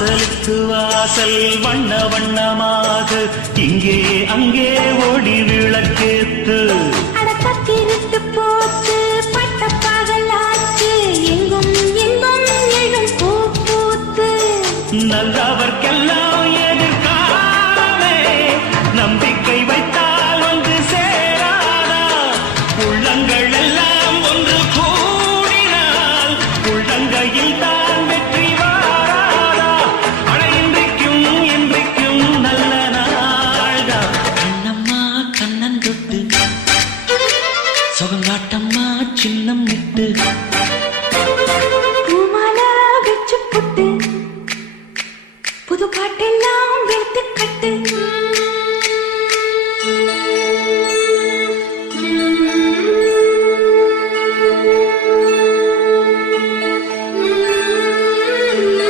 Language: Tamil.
வாசலுக்கு வாசல் வண்ண வண்ணமாக இங்கே அங்கே ஓடி விளக்கேத்து அடக்கத்திருட்டு போத்து பட்ட பகலாச்சு எங்கும் எங்கும் எழும் பூ பூத்து நல்லவர்க்கெல்லாம்